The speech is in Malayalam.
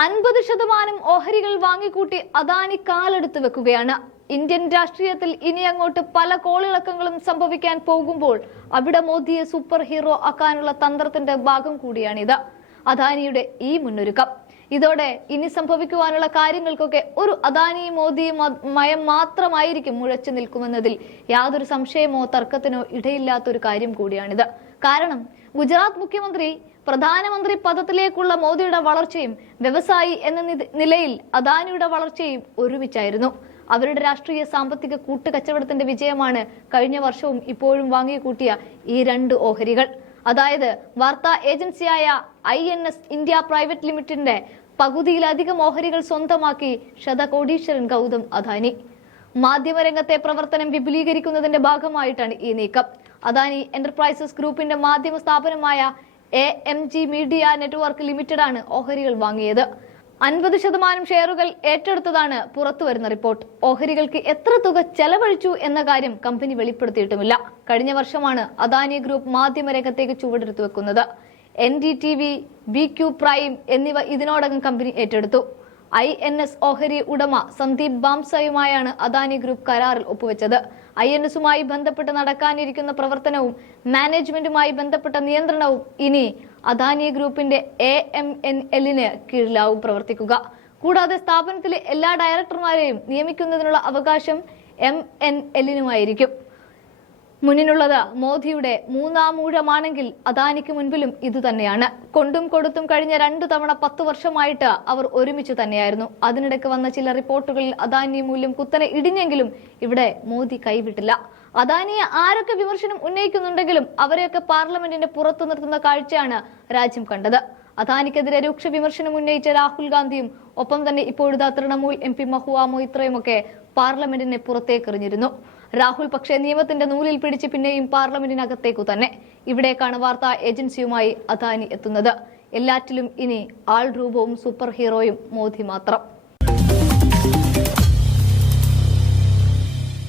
50% ഓഹരികൾ വാങ്ങിക്കൂട്ടി അദാനി കാലെടുത്ത് വെക്കുകയാണ്. ഇന്ത്യൻ രാഷ്ട്രീയത്തിൽ ഇനി അങ്ങോട്ട് പല കോളിളക്കങ്ങളും സംഭവിക്കാൻ പോകുമ്പോൾ അവിടെ മോദിയെ സൂപ്പർ ഹീറോ ആക്കാനുള്ള തന്ത്രത്തിന്റെ ഭാഗം കൂടിയാണിത്. അദാനിയുടെ ഈ മുന്നൊരുക്കം ഇതോടെ ഇനി സംഭവിക്കുവാനുള്ള കാര്യങ്ങൾക്കൊക്കെ ഒരു അദാനി മോദി മയം മാത്രമായിരിക്കും മുഴച്ചു നിൽക്കുമെന്നതിൽ യാതൊരു സംശയമോ തർക്കത്തിനോ ഇടയില്ലാത്തൊരു കാര്യം കൂടിയാണിത്. കാരണം ഗുജറാത്ത് മുഖ്യമന്ത്രി പ്രധാനമന്ത്രി പദത്തിലേക്കുള്ള മോദിയുടെ വളർച്ചയും വ്യവസായി എന്ന നിലയിൽ അദാനിയുടെ വളർച്ചയും ഒരുമിച്ചായിരുന്നു. അവരുടെ രാഷ്ട്രീയ സാമ്പത്തിക കൂട്ടുകച്ചവടത്തിന്റെ വിജയമാണ് കഴിഞ്ഞ വർഷവും ഇപ്പോഴും വാങ്ങിക്കൂട്ടിയ ഈ രണ്ട് ഓഹരികൾ. അതായത് വാർത്താ ഏജൻസിയായ INS ഇന്ത്യ പ്രൈവറ്റ് ലിമിറ്റഡിന്റെ പകുതിയിലധികം ഓഹരികൾ സ്വന്തമാക്കി ശതകോടീശ്വരൻ ഗൗതം അദാനി. മാധ്യമരംഗത്തെ പ്രവർത്തനം വിപുലീകരിക്കുന്നതിന്റെ ഭാഗമായിട്ടാണ് ഈ നീക്കം. അദാനി എന്റർപ്രൈസസ് ഗ്രൂപ്പിന്റെ മാധ്യമ സ്ഥാപനമായ AMG മീഡിയ നെറ്റ്വർക്ക് ലിമിറ്റഡാണ് ഓഹരികൾ വാങ്ങിയത്. 50% ഷെയറുകൾ ഏറ്റെടുത്തതാണ് പുറത്തുവരുന്ന റിപ്പോർട്ട്. ഓഹരികൾക്ക് എത്ര തുക ചെലവഴിച്ചു എന്ന കാര്യം കമ്പനി വെളിപ്പെടുത്തിയിട്ടുമില്ല. കഴിഞ്ഞ വർഷമാണ് അദാനി ഗ്രൂപ്പ് മാധ്യമരംഗത്തേക്ക് ചുവടെടുത്തു വെക്കുന്നത്. NDTV, BQ പ്രൈം എന്നിവ ഇതിനോടകം കമ്പനി ഏറ്റെടുത്തു. INS ഓഹരി ഉടമ സന്ദീപ് ബാംസയുമായാണ് അദാനി ഗ്രൂപ്പ് കരാറിൽ ഒപ്പുവെച്ചത്. INSുമായി ബന്ധപ്പെട്ട് നടക്കാനിരിക്കുന്ന പ്രവർത്തനവും മാനേജ്മെന്റുമായി ബന്ധപ്പെട്ട നിയന്ത്രണവും ഇനി അദാനി ഗ്രൂപ്പിന്റെ AMNLന് കീഴിലാവും പ്രവർത്തിക്കുക. കൂടാതെ സ്ഥാപനത്തിലെ എല്ലാ ഡയറക്ടർമാരെയും നിയമിക്കുന്നതിനുള്ള അവകാശം MNLനുമായിരിക്കും. മുന്നിലുള്ളത് മോദിയുടെ മൂന്നാം ഊഴമാണെങ്കിൽ അദാനിക്ക് മുൻപിലും ഇതുതന്നെയാണ്. കൊണ്ടും കൊടുത്തും കഴിഞ്ഞ 2 തവണ 10 വർഷമായിട്ട് അവർ ഒരുമിച്ച് തന്നെയായിരുന്നു. അതിനിടയ്ക്ക് വന്ന ചില റിപ്പോർട്ടുകളിൽ അദാനി മൂല്യം കുത്തനെ ഇടിഞ്ഞെങ്കിലും ഇവിടെ മോദി കൈവിട്ടില്ല. അദാനിയെ ആരൊക്കെ വിമർശനം ഉന്നയിക്കുന്നുണ്ടെങ്കിലും അവരെയൊക്കെ പാർലമെന്റിന്റെ പുറത്തു നിർത്തുന്ന കാഴ്ചയാണ് രാജ്യം കണ്ടത്. അദാനിക്കെതിരെ രൂക്ഷ വിമർശനം ഉന്നയിച്ച രാഹുൽ ഗാന്ധിയും ഒപ്പം തന്നെ ഇപ്പോഴത്തെ തൃണമൂൽ MP മഹുവ മൊയ്ത്രയുമൊക്കെ പാർലമെന്റിനെ പുറത്തേക്കെറിഞ്ഞിരുന്നു. രാഹുൽ പക്ഷേ നിയമത്തിന്റെ നൂലിൽ പിടിച്ച് പിന്നെയും പാർലമെന്റിനകത്തേക്കു തന്നെ. ഇവിടേക്കാണ് വാർത്താ ഏജൻസിയുമായി അദാനി എത്തുന്നത്. എല്ലാറ്റിലും ഇനി ആൾ രൂപവും സൂപ്പർ ഹീറോയും മോദി മാത്രം.